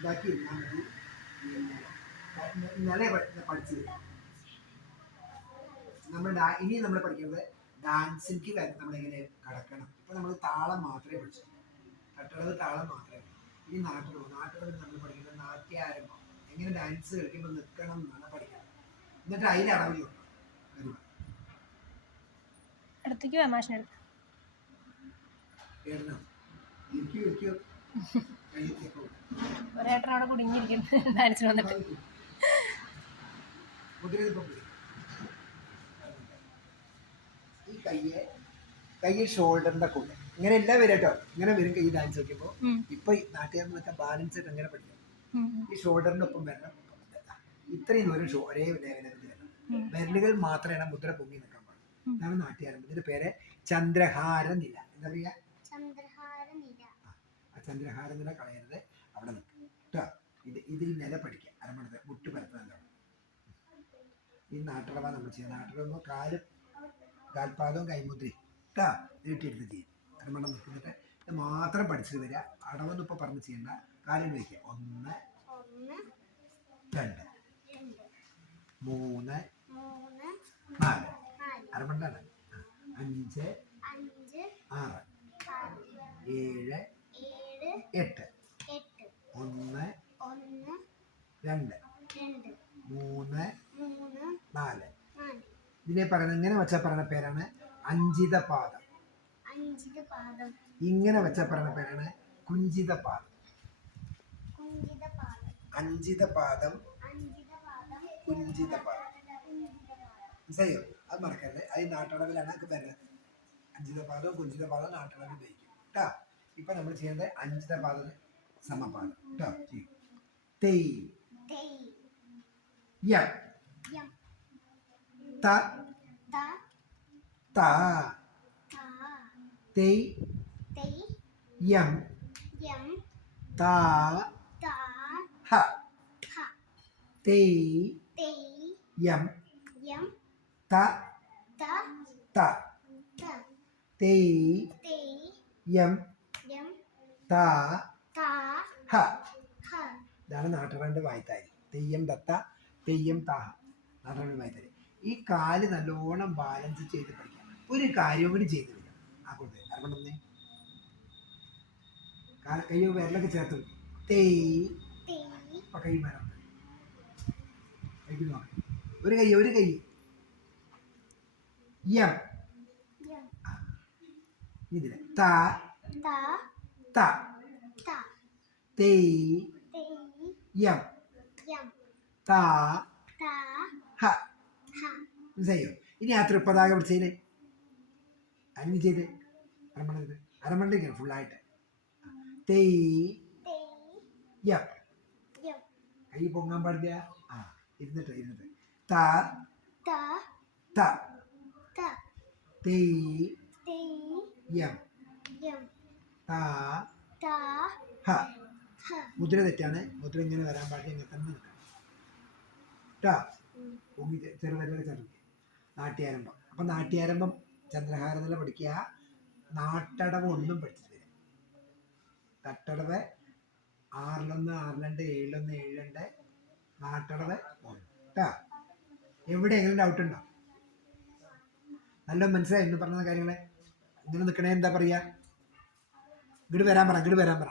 ഇതാക്കി ഇരുന്നാൽ മതി. ഇന്നലെ പഠിച്ചത് നമ്മൾ ഇനി നമ്മൾ പഠിക്കുന്നത് ഡാൻസിലേക്ക് നമ്മളെങ്ങനെ കടക്കണം. ഇപ്പം നമ്മൾ താളം മാത്രമേ പഠിച്ചു, തട്ടുള്ളത് താളം മാത്രമേ. ഇനി നാട്ടുകളിൽ നമ്മൾ പഠിക്കുന്നത് നാട്യാരംഭം, എങ്ങനെ ഡാൻസ് കളിക്കുമ്പോൾ നിൽക്കണം എന്നാണ് പഠിക്കുന്നത്. എന്നിട്ട് അതിൻ്റെ അളവിലുണ്ട് അടുത്തേക്ക് ഒരേട്ടനവിടെ കുടുങ്ങിയിരിക്കുന്നു ഡാൻസിന് വന്നിട്ട്. ഈ കയ്യെ ഷോൾഡറിന്റെ കൂടെ ഇങ്ങനെ എല്ലാം വരും കേട്ടോ. ഇങ്ങനെ വരും കൈ ഡാൻസ് കളിക്കുമ്പോൾ. ഇപ്പൊ നാട്ടുകാരെന്ന് വെച്ചാൽ ബാലൻസ് ആയിട്ട് അങ്ങനെ പഠിക്കും. ഈ ഷോൾഡറിന്റെ ഒപ്പം വരണം, ഇത്രയും ദൂരം ഒരേ ലെവലിൽ വരണം. വിരലുകൾ മാത്രമേ മുദ്ര പൊങ്ങി നിൽക്കാൻ പാടുള്ളൂ. അതാണ് നാട്യാരംഭം. ഇതിന്റെ പേര് ചന്ദ്രഹാര നില. എന്താ പറയാ? ചന്ദ്രഹാര നില കളയരുത്, അവിടെ നിൽക്കും കേട്ടോ. ഇത് ഈ നില പഠിക്കുക. അരമണത്തെ മുട്ട് പരത്താൻ. ഈ നാട്ടളവ നമ്മൾ ചെയ്യുക. നാട്ടളവ് കാൽപാദവും കൈമുദ്രയും കേട്ടോ നീട്ടിയെടുത്ത് ചെയ്യും. അരമണം നിൽക്കുന്നിട്ട് ഇത് മാത്രം പഠിച്ചിട്ട് വരിക. അടവൊന്നും ഇപ്പോൾ പറഞ്ഞ് ചെയ്യണ്ട. കാലിൽ വയ്ക്കുക. 1 2 3 4 അരമണ്ടാണ്. 5 6 7 8 1 2 3 4. ഇതിനെ പറയുന്നത് ഇങ്ങനെ വെച്ചാൽ പറയുന്ന പേരാണ് അഞ്ചിതപാദം. ഇങ്ങനെ വെച്ചാൽ പറയുന്ന പേരാണ് കുഞ്ചിതപാദം. അഞ്ചിതപാദം, കുഞ്ചിതപാദം. മനസ്സിലായോ? അത് മറക്കരുത്. അത് നാട്ടളവിലാണ് ഒക്കെ വരുന്നത്. അഞ്ചിതപാദം കുഞ്ചിതപാദം നാട്ടളവിൽ ഉപയോഗിക്കും കേട്ടോ. ഇപ്പൊ നമ്മൾ ചെയ്യേണ്ടത് അഞ്ചിതപാദം സമപാദം കേട്ടോ. ചെയ്യും. തെയ് യം ത ത തെയ് യം ത ഹ തെയ് യം ത ത തെയ് യം ത ഹ. ഇതാണ് നാട്ടുകാരൻ്റെ വായ്ത്താരി. തെയ്യം തത്ത തെയ്യം താഹ, നാട്ടുകാരൻ്റെ വായ്ത്താരി. ഈ കാല് നല്ലോണം ബാലൻസ് ചെയ്ത് പഠിക്കാം. ഒരു കാര്യവും കൂടി ചെയ്ത് പഠിക്കാം. ആ കൊടുത്തേ അരമണന്നേ കയ്യോ വിരലൊക്കെ ചേർത്ത് വെക്കും. തെയ് ഇപ്പം കൈ മരം കൈക്ക് നോക്കാം. ഒരു കൈ യം ഇതില് ത ത തെയ് യം ത ഹ. മനസ്സിലായോ? ഇനി ആ തൃപ്പതാക പിടിച്ചതിന് അങ്ങനെ ചെയ്ത് അരമണ്ടയ്ക്കാണ് ഫുള്ളായിട്ട്. തെയ് യം കൈ പൊങ്ങാൻ പാടില്ല. ആ ഇരുന്നിട്ട് ത ത തെയ് യം ത ഹ. മുദ്ര തെറ്റാണ്. മുദ്ര ഇങ്ങനെ വരാൻ പാടില്ല, ഇങ്ങനെ തന്നെ നിൽക്കണം കേട്ടോ. പൊങ്ങി ചെറുവരൊക്കെ ചെറുക്കി. നാട്യാരംഭം. അപ്പം നാട്യാരംഭം ചന്ദ്രഹാരനില പഠിക്കുക. നാട്ടടവ് ഒന്നും പഠിച്ചിട്ട് വരിക. തട്ടടവ് 6-1 6-2 7-1 7-2 നാട്ടടവ് 1 കേട്ടോ. എവിടെയെങ്കിലും ഡൗട്ട് ഉണ്ടോ? നല്ല മനസ്സിലായി എന്ന് പറഞ്ഞ കാര്യങ്ങളെ. ഇങ്ങനെ നിൽക്കണേ എന്താ പറയുക? ഇങ്ങോട്ട് വരാൻ പറ.